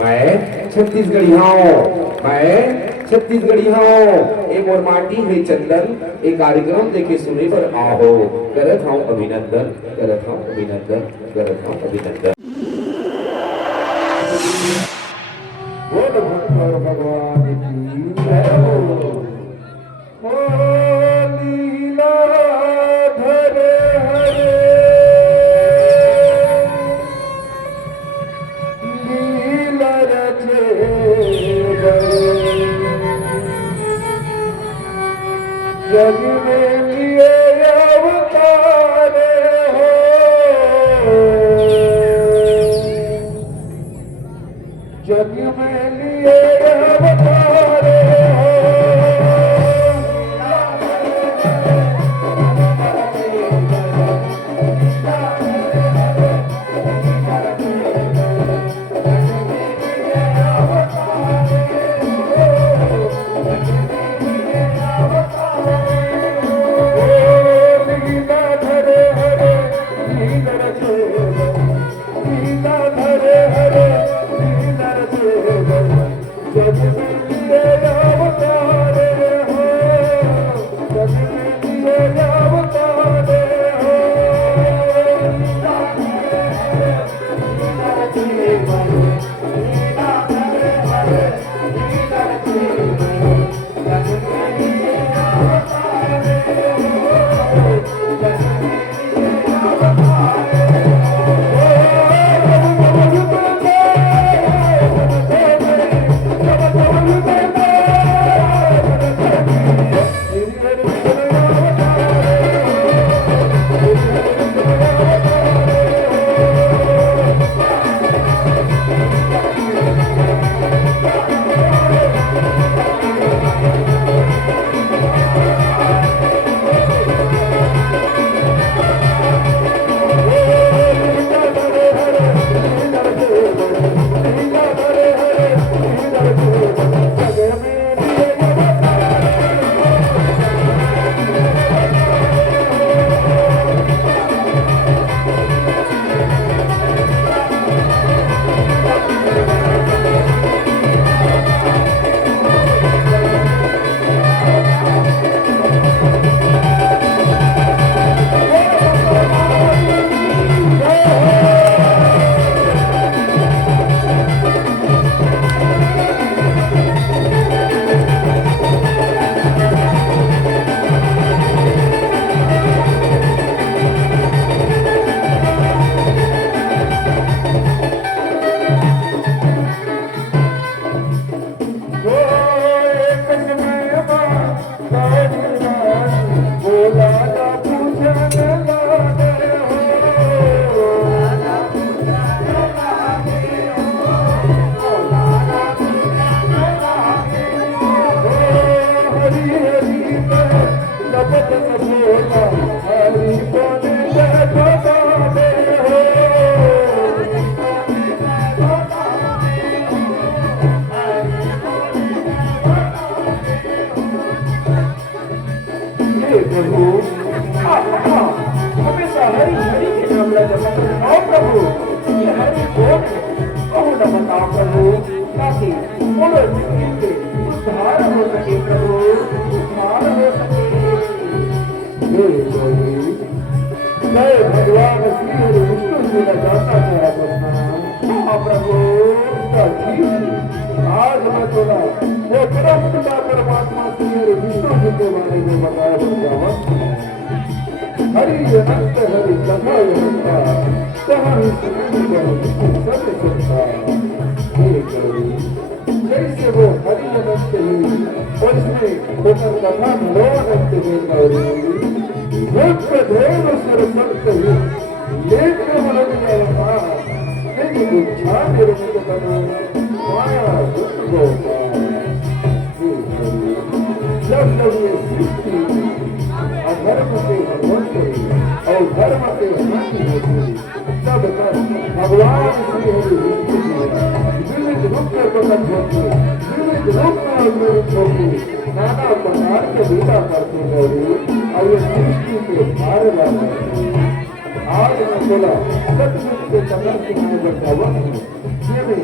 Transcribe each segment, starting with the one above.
मैं छत्तीसगढ़ी हूँ, मैं छत्तीसगढ़ी हूँ। एक और माटी है चंदन, एक कार्यक्रम देखे सुने पर आहो। करत हूँ अभिनंदन, करत हूँ अभिनंदन, करत हूँ अभिनंदन। बोल भगवान भगवान की जय हो। लीला धरे हरे लीला रचे जग में लिए अवतारे हो। जग में लिए अवतारे हो। भगवान श्री विष्णु जी का जाता है प्रभु। आज मैं थोड़ा वो परम परमात्मा श्री विष्णु जी के बारे में बताया हरि अनंत हरि कथा जैसे वो हरि अनंत हुई उसमें होकर कथा मनोअनंत देव सरसंत हुई लेकर मन नहीं बुझा निर्मित बनो माया जब ये सृष्टि अधर्म के भगवंत और धर्म के हानि होती तब तक भगवान श्री हरि विविध रूप में प्रकट होते विविध रूप में अवतरित होते नाना प्रकार के लीला करते गौरी और ये सृष्टि के भार लाते। आज मैं बोला सतयुग के कमल किनारे बैठा हुआ ये भी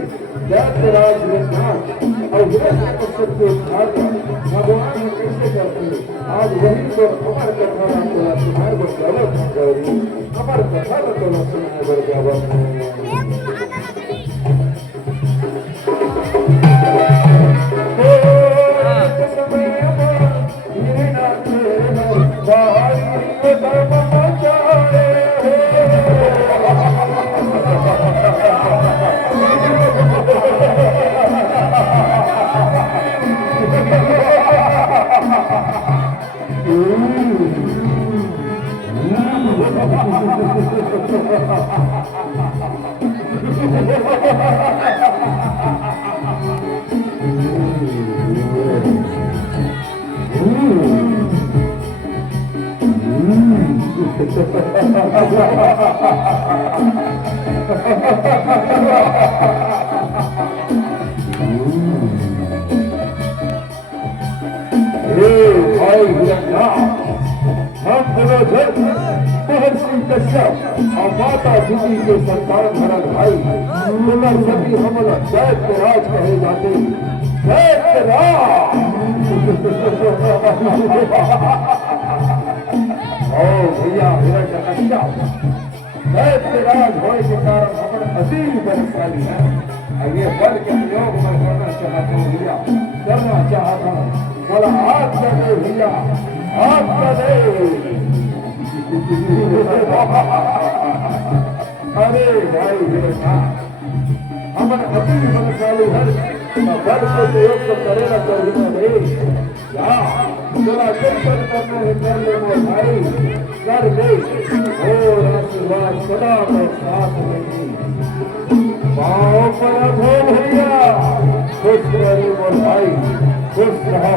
दैत्यराज हिरण्यनाथ और हिरण्यकश्यप को उठाकर भगवान ने कैसे करते आज वही तो अमर कथा को सुनाए बरगावत गौरी अमर कथा को सुनाए बरगावत महर्षि कश्यप और माता दिति के संतान भरत भाई तुम्हारे सभी हम दैत्य राज कहे जाते दैत्य राज ओ भैया हिरण्यकश्यप दैत्य राज होने के कारण हमारे असीम बलशाली है और ये बल के प्रयोग मैं करना चाहता हूँ भैया करना चाहता हूँ बोला हाथ कर दे भैया हाथ कर दे अरे भाई हमारे अति बलशाली है बल को प्रयोग तो करेगा कभी रे क्या तेरा चिंतन करना है कर ले वो भाई कर ले और आशीर्वाद सदा में साथ रहेगी पाँव पर हो भैया खुश रहे वो भाई खुश रहा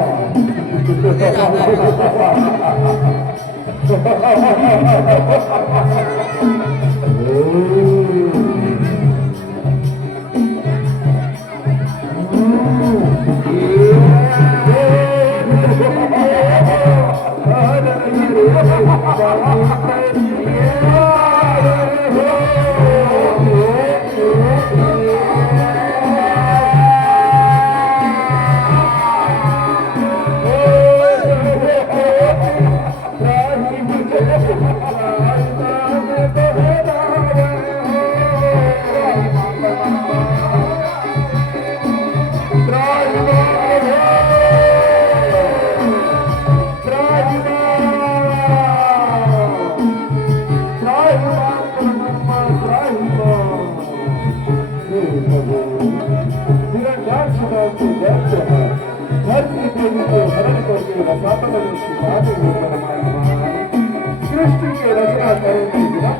सृष्टि के रचना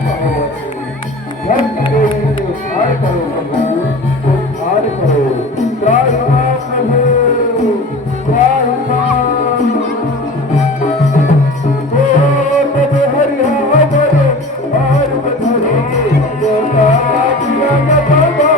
करो धरती देवी को उद्धार करो प्रभु उद्धार करो त्राहिमाम प्रभु त्राहिमाम ओ तब हरिहा बरे हार बधरे गोता दिया न बाबा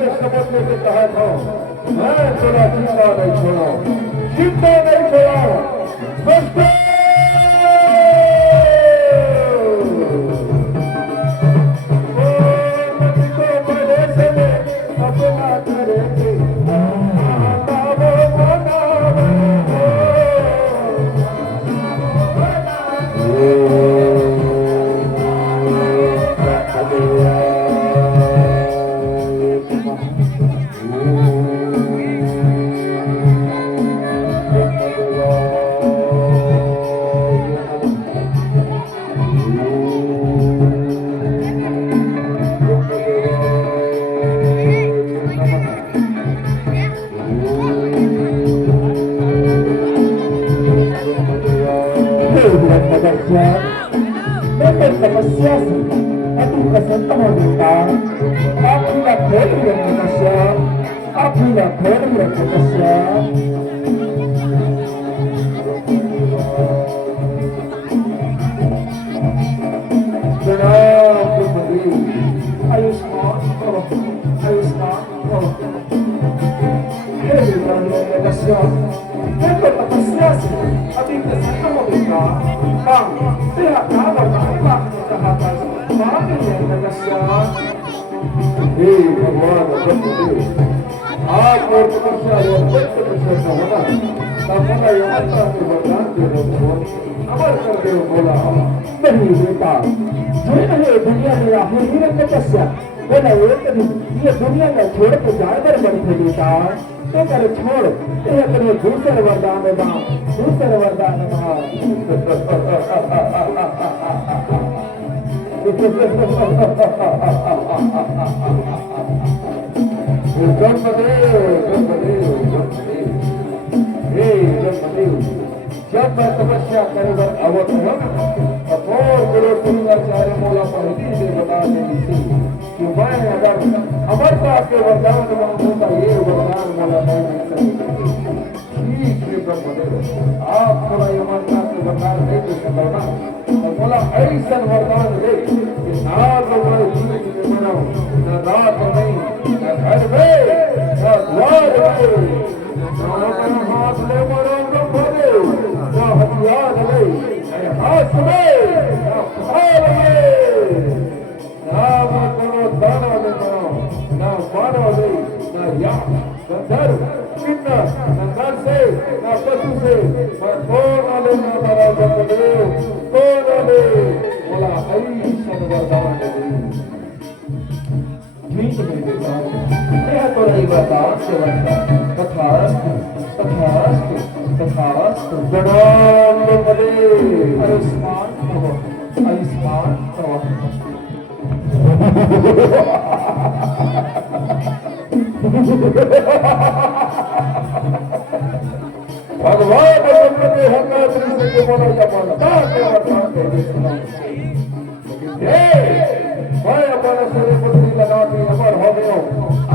के शपथ लेके कहा था मैं तेरा जिंदा नहीं छोड़ा, जिंदा नहीं छोड़ा। बस तपस्या से अति प्रसन्न हो देता। आपला खेल तपस्या, आपला खेल तपस्या। आयुष्मान तपस्या से अति प्रसन्न हो देता। तेरा काम हे भगवान आप और तपस्या तपस्या का होना तपस्या यहाँ के वरदान दे रहे अमर कर दे बोला नहीं बेटा जो नहीं दुनिया में आखिर तपस्या बोला एक दिन ये दुनिया में छोड़ के जाकर बढ़ते बेटा तो कर छोड़ ये करे दूसरे वरदान में दूसरे वरदान में जब मैं तपस्या करेगा अवत हो और गुरु सिंहाचार्य मोला पहली से बता देनी थी कि मैं अगर अमरता के वरदान मांगूंगा ये वरदान मोला नहीं मिल सकता। ठीक है ब्रह्मदेव आप थोड़ा अमरता के वरदान नहीं दे सकता तो बोला ऐसा वरदान दे कि ना तो मैं जीवित में मरूं न रात नहीं न घर में न द्वार में न हाथ ले मरो ब्रह्मदेव न हथियार ले हाथ में न भार में नाम करो दाना ले मरो न मारो ले न याद न डर कितना न नर से न पशु से मैं कौन ले न मरा ब्रह्मदेव कौन ले बोला ऐसा वरदान ठीक नहीं देता यह तो नहीं वरदान से वरदान तथास्तु तथास्तु तथास्तु प्रणाम ब्रह्मदेव आयुष्मान भव आयुष्मान भव भगवान ब्रह्म के हल्ला दृश्य के बोला जा बोला मैं अपना सूर्य पुत्री लगा के अमर हो गया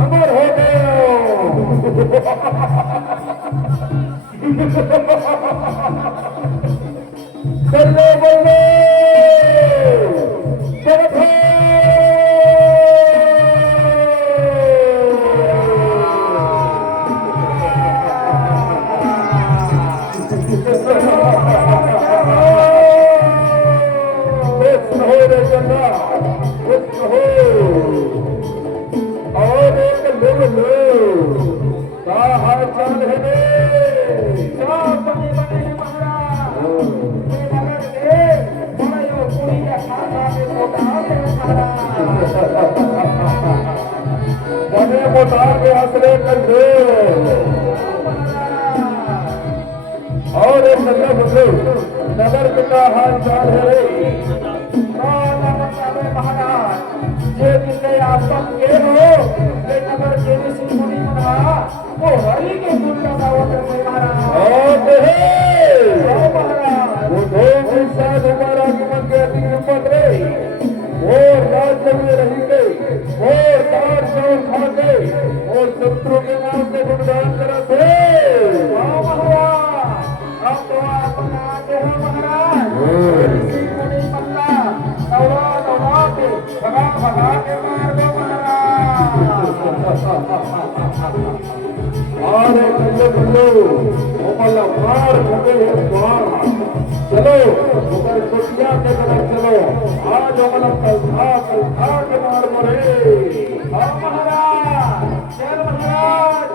अमर हो गया बल्ले बल्ले और एक लिव लो का हाल चाल है रे सब बने बने महाराज ये नगर दे बड़ा यो पूरी का खाना में मोटा है महाराज बने मोटा के आसरे कर दे और एक नगर का हाल चाल है रे महाराज ये जिसने आप सब के हो ये नगर के ऋषि मुनि मना वो हरि के गुण का दावा करते महाराज महाराज वो दो पैसा हमारा मन के अति हिम्मत रे और राज्य में रही के और तार चौर खा के और शत्रु के नाम से गुणगान करते महाराज अब तो आप बनाते हैं महाराज ऋषि मुनि मल्ला दौड़ा दौड़ा के भगा भगा के मार दो महाराज अरे बल्लो बल्लो ओमला मार खबे है मार चलो ऊपर कुटिया के तरफ चलो आज ओमला कल था के मार मरे हाँ महाराज चल महाराज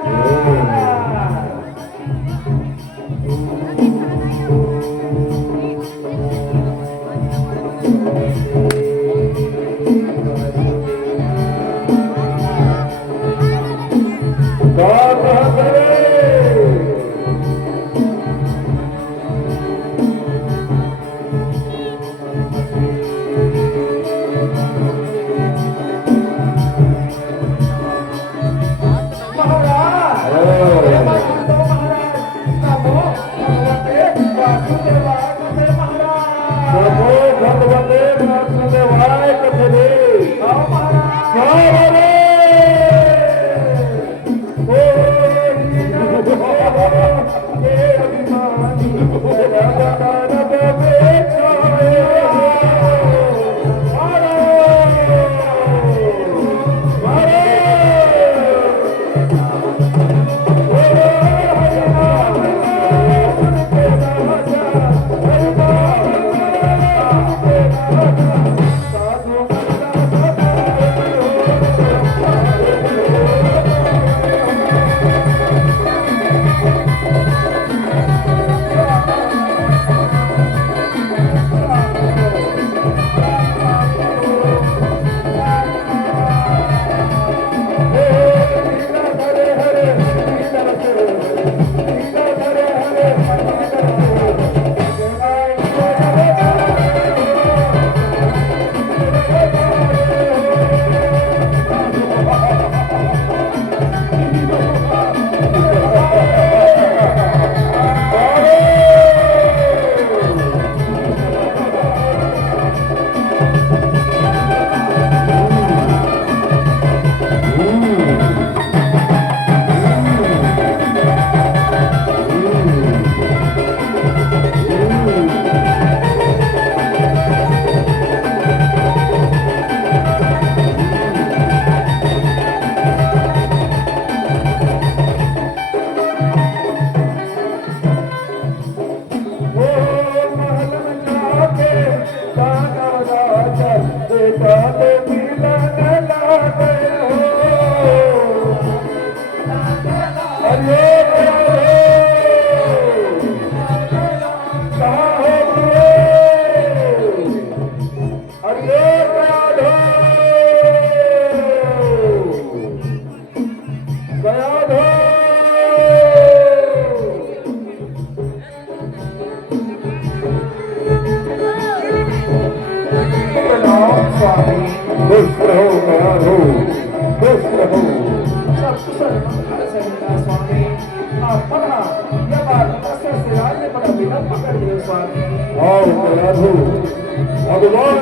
भगवान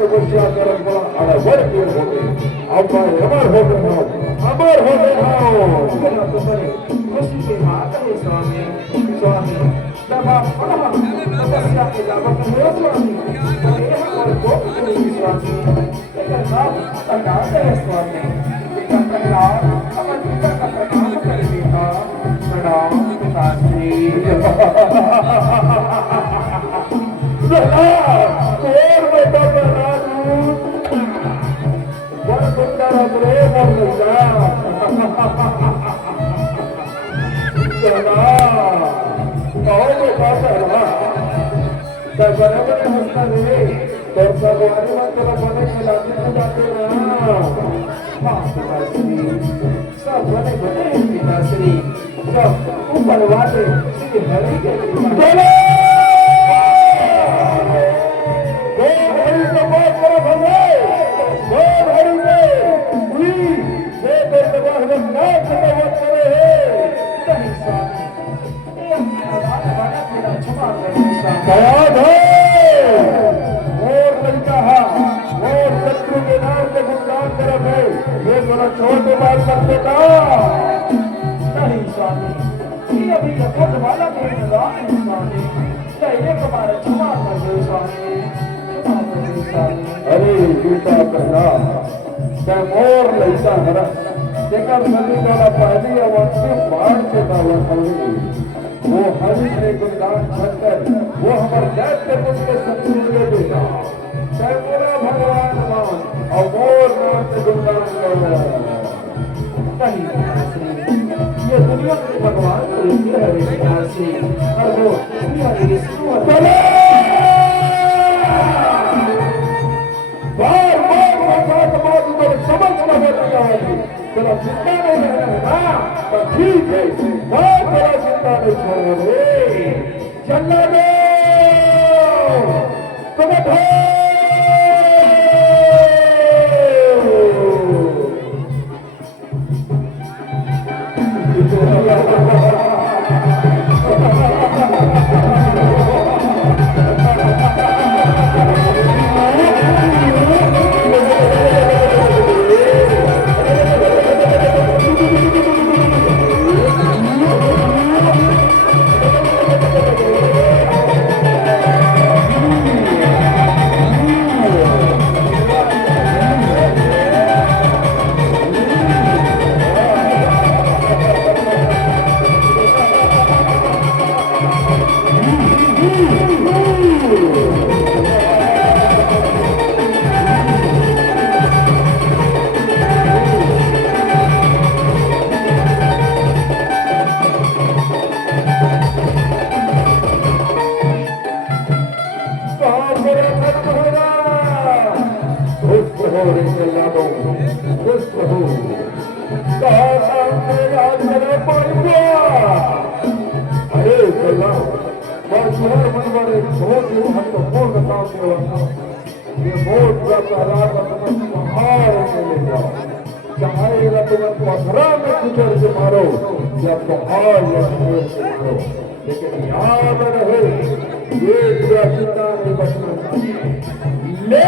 तपस्या कर अमर हो गए खुशी के बात है स्वामी स्वामी जब आप तपस्या के लाभ स्वामी और स्वामी है स्वामी प्रणाम कर देता प्रणाम पिताश्री सब बने बने पिताश्री सब ऊपर वाले श्री हरि के छोटे बात करते का नहीं स्वामी ये अभी यकोट वाला कोई निदान है स्वामी चाहिए तुम्हारे क्षमा कर दो स्वामी क्षमा कर दो स्वामी अरे जूता करना मैं मोर लैसा हरा जेकर सभी वाला पहली और अंतिम बार से दावा करेगी वो हरि ने गुणगान छकर वो हमारे दैत्य पुत्र के शत्रु ले देगा चाहे बोला भगवान मान और मोर नाम से गुणगान करो कहीं ये दुनिया में भगवान को लेकर है विश्वास से और वो दुनिया के विष्णु और बार बार बात तो समझ में नहीं आएगी चलो चिंता नहीं रहना है तो ठीक है बहुत बड़ा चिंता नहीं छोड़ना रे चलना दो तुम मारो या पहाड़ या शेर से मारो लेकिन याद रहे ये पूरा चिंता नहीं बचना चाहिए ले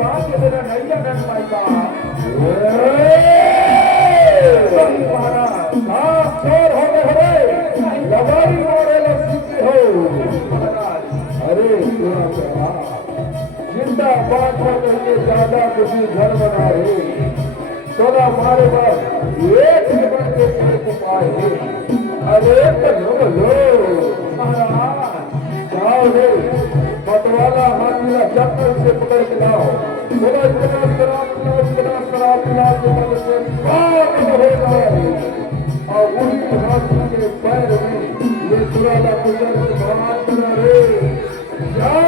बात के तेरा नैया कर पाएगा महाराज आप चोर हो गए लगाई मारे लक्ष्मी हो अरे तेरा क्या जिंदा बात हो करके ज्यादा किसी घर बना है तोरा मारे पास एक सेकंड के लिए उपाय है अरे लो महाराज जाओ रे मतवाला हाथीला चक्कर से पकड़ के लाओ बोला इतना शराब पिला के मदद से पाप हो जाए और वही हाथी के पैर में ये सुराला पुजन महान करा रे जाओ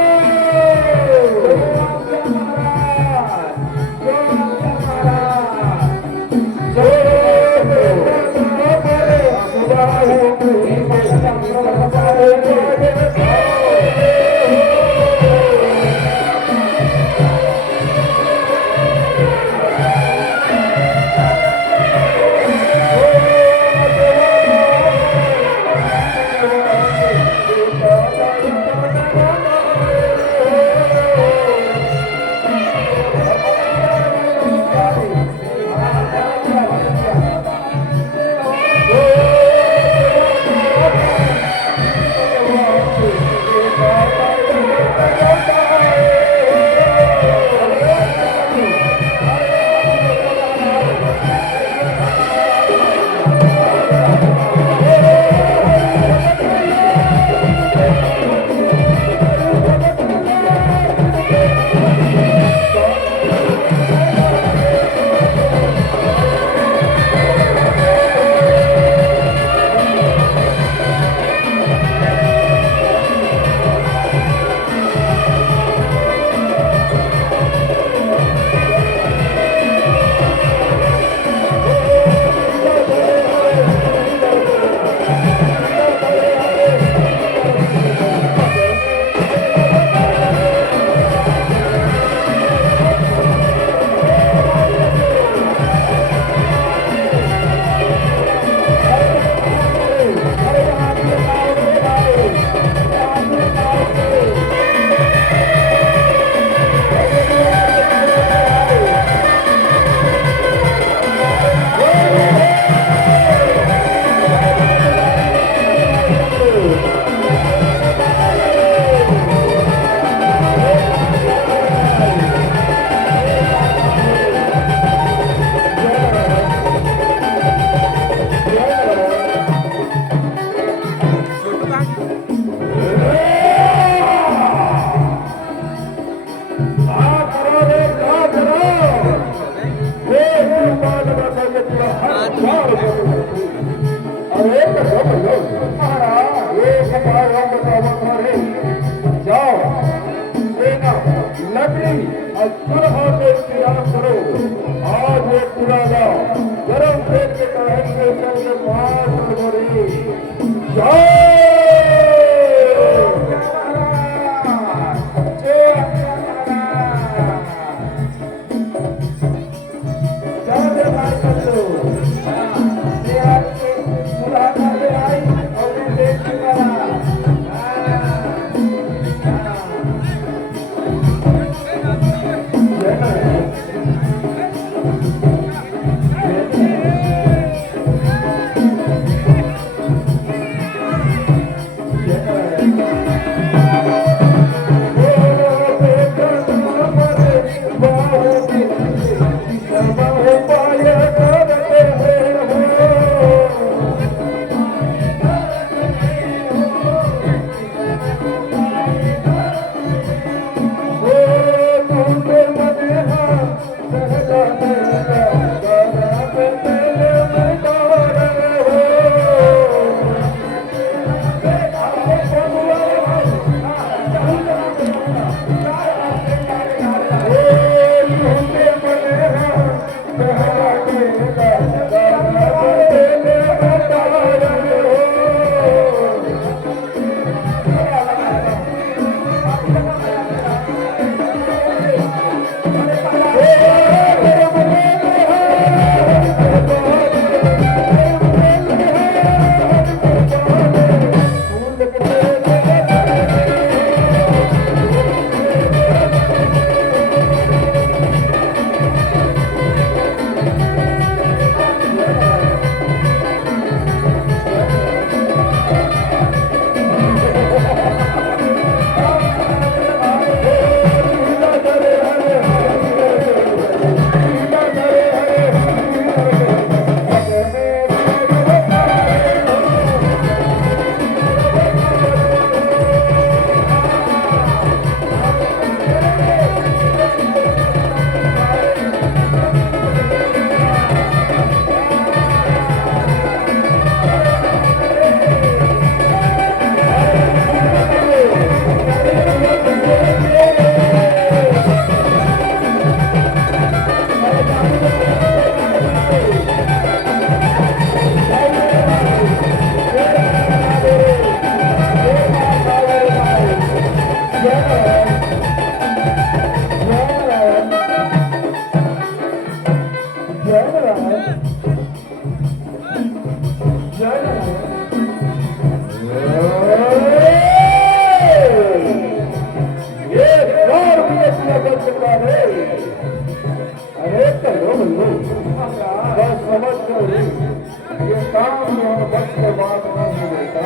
ये काम जो हम बस के बात नहीं देता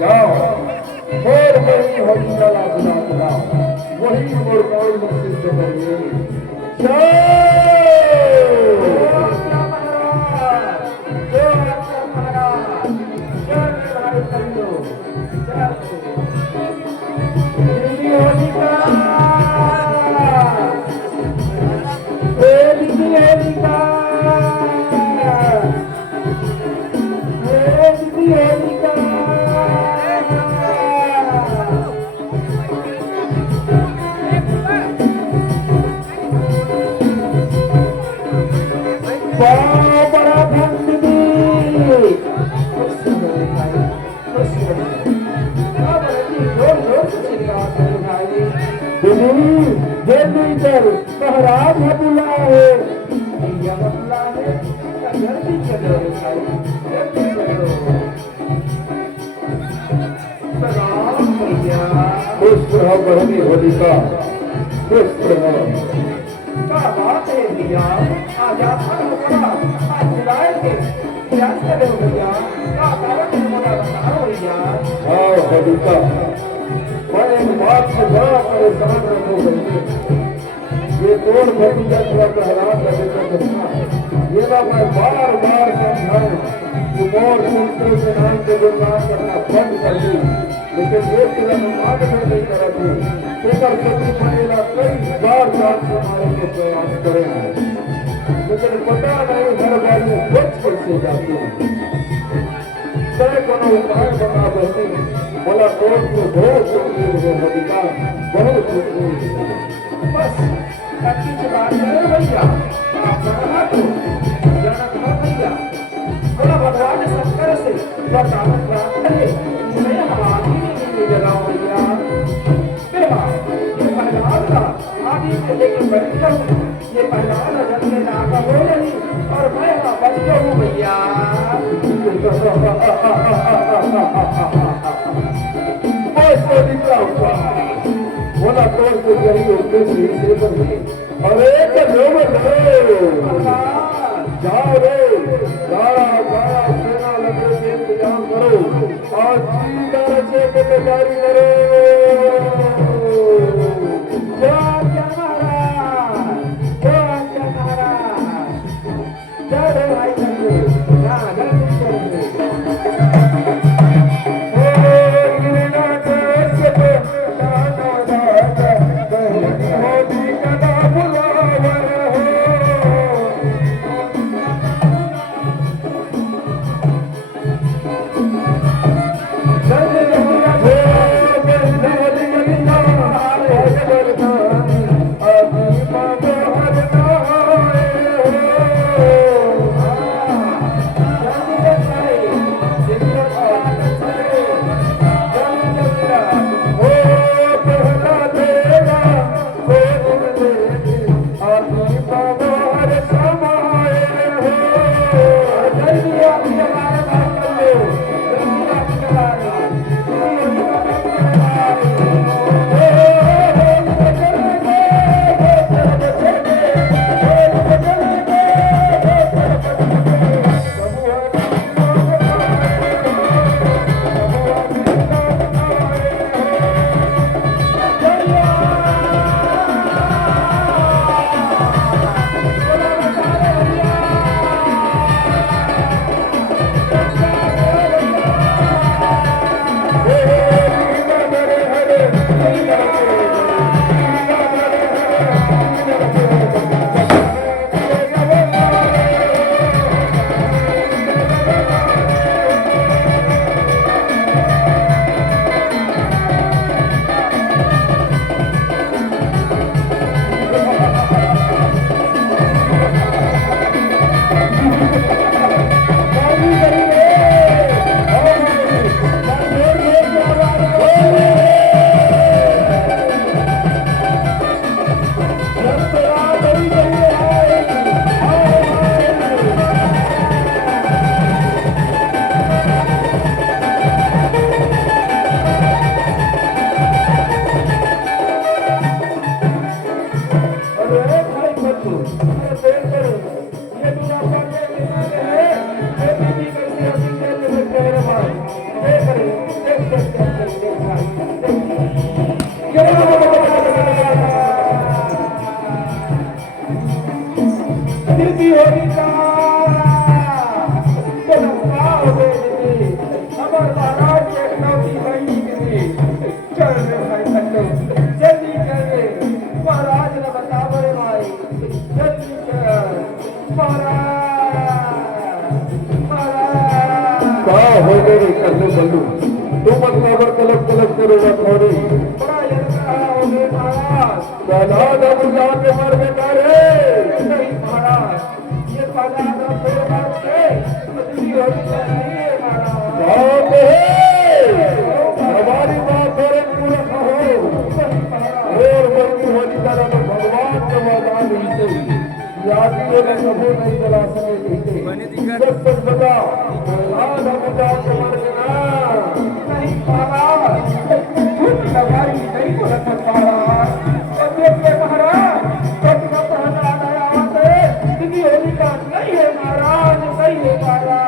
जाओ और वही होली वाला बुला बुलाओ वही मुर्गाओं में सिद्ध करिए महाराज है बुलाए भैया बुलाए जल्दी चलो जल्दी चलो सलाम भैया खुश रहो बहनी होलिका खुश रहो क्या बात है भैया आज आप आज बुलाए थे क्या करे भैया क्या कारण है मुझे बताओ भैया हाँ होलिका मैं एक बात से बड़ा परेशान रखो भैया ये कौन भतीजा थोड़ा प्रहलाद लगे तो देखना ये ना मैं बार बार समझाऊं कि मोर दूसरे के नाम से गुणगान करना बंद कर दी लेकिन एक किरण मांग में नहीं करा थी पेपर सभी महिला कई बार साथ समारोह के प्रयास करेंगे लेकिन पता नहीं हर बारी बच कैसे जाती तय कोनो उपाय बता देती बोला कोर्ट को बहुत शुक्रिया होलिका बहुत शुक्रिया बस अच्छी बात है भैया आप जगन्नाथ हो जगन्नाथ भैया बोला भगवान ने शंकर से वरदान प्राप्त करे मैं हमारी नहीं जगाओ भैया बेवा ये पहलाद का आदि से लेकर बैठ जाऊं ये पहलाद जब से नाका हो नहीं और मैं यहाँ बच गया हूँ भैया ऐसे निकला हुआ बोला तोड़ के गई उठे से पर अरे चलो जाओ रे गाड़ा गाड़ा सेना लगे से इंतजाम करो और सीधा रचे के तैयारी करो जय महाराज जय महाराज जय भाई संजय ना जल्दी करो दीदी होली का आओ दीदी हमार महाराज के नौकी बनी दीदी चल रे भाई ठंडो जल्दी कर रे महाराज ने बताओ रे भाई जल्दी कर का हो गए कल्लू बल्लू तू मतलब कलब कलब करेगा थोड़ी बड़ा लड़का हो गए महाराज प्रहलाद अब जाके मर बेटा रे नहीं महाराज ये प्रहलाद अब फिर मर के दीदी होली नहीं है महाराज बाप रे हमारी बात और पूरा हो और बल्कि होली का तो भगवान के वरदान ही से यादी ने कभी नहीं चला सके सच बता प्रहलाद अब जाके मर गया नहीं महाराज झूठ लगाई नहीं तो रखा महाराज और देखिए महाराज जब का प्रहलाद आया आते दीदी होली का नहीं है महाराज नहीं है महाराज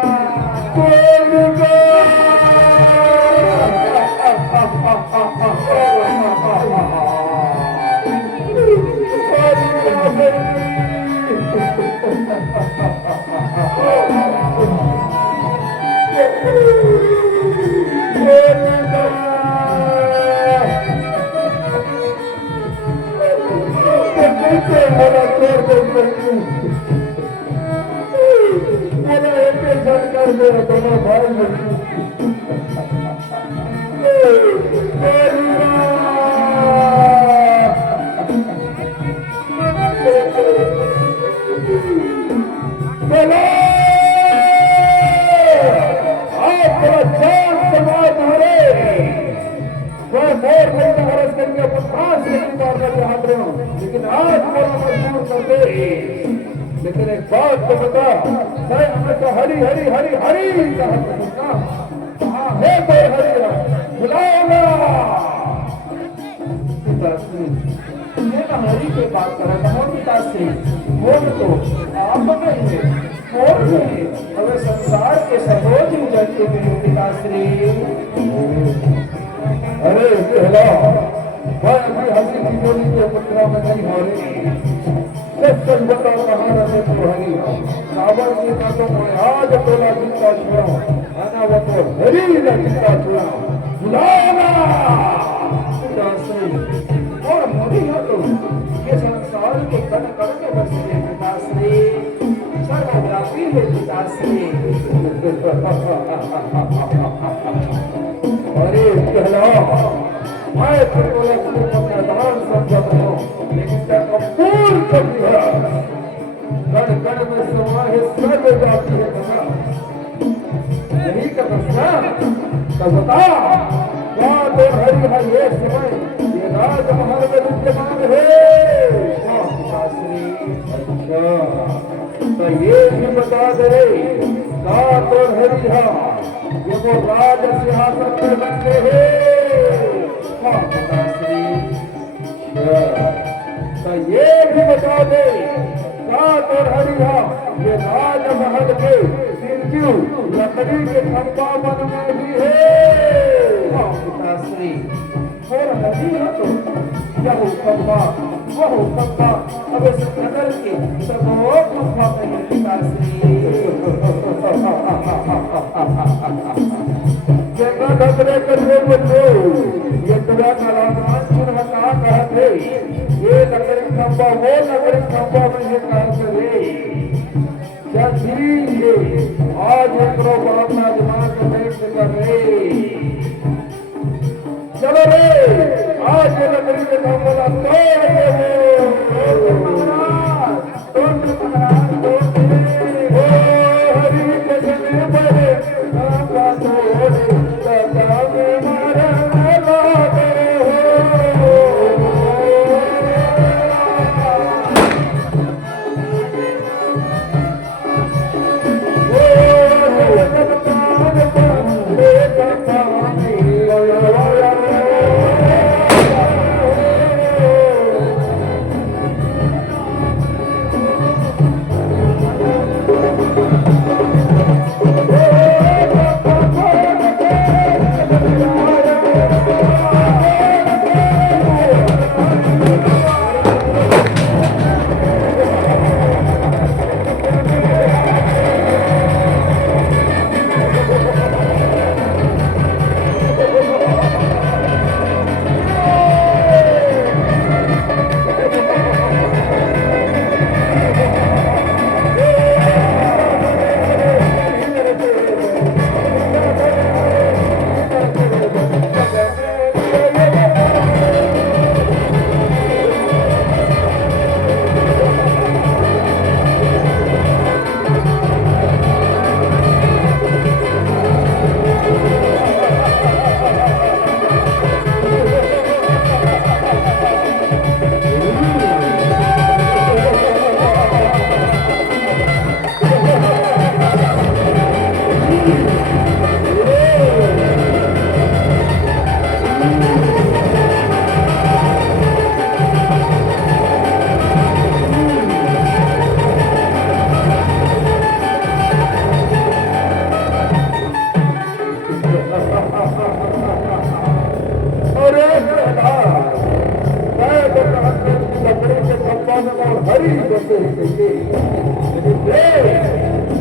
दोनों भाई लेकिन आज बोला मजबूर कर दे लेकिन एक बात तो बता मैं हमेशा हरी हरी हरी हरी कहा है कोई हरी बुलाओगा पिताश्री ये ना हरी की बात कर रहा था पिताश्री मोर तो आप नहीं है मोर नहीं हमें संसार के सरोज उजड़ते हुए पिताश्री अरे कहला मैं अभी हंसी की बोली के मुद्रा में नहीं हो रही सच बता कहाँ रहे तुम्हारी काबर की बातों में आज तोला चिंता छुड़ा आना वो तो हरी ना चिंता छुड़ा बुलाना पिताश्री और मोदी हो तो ये संसार के कण कण में बसते पिताश्री सर्वव्यापी है पिताश्री अरे कहला मैं तुमको अपने अपना दान समझता हूँ लेकिन क्या कपूर कभी है कण कण में समाये सर्व जाती है कथा यही का प्रश्न तो बता क्या तो हरी है ये समय ये राजमहल में विद्यमान है पिताश्री अच्छा तो ये भी बता दे का तो हरी है ये वो राज सिंहासन पर बैठे हैं पिताश्री तो ये भी बता दे सात और हरिया ये राजमहल के सिरजू लकड़ी के खंबा बन में भी है पिताश्री और नदी है तो यह खंबा वह खंबा अब इस नगर के सर्वोच्च खंबा में है पिताश्री जगह ढकरे करने बच्चो ये तुरा कलामान चुनवता कहते ये नगरी खंबा वो नगरी खंबा में ये काम करे क्या धीरे ये आज एक रो अपना दिमाग में कर रे चलो रे आज ये नगरी के खंबा तो हरी के जने बड़े का तो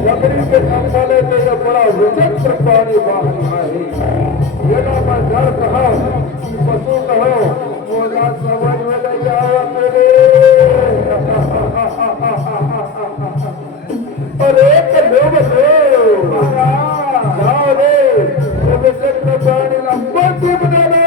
लकड़ी के खंभाले पे ये बड़ा विचित्र प्राणी बाहर है। ये ना मैं घर कहा पशु कहो वो ना समझ में नहीं आया मेरे। अरे चलो बनो जाओ रे वो विचित्र प्राणी ना बंदी बना लो।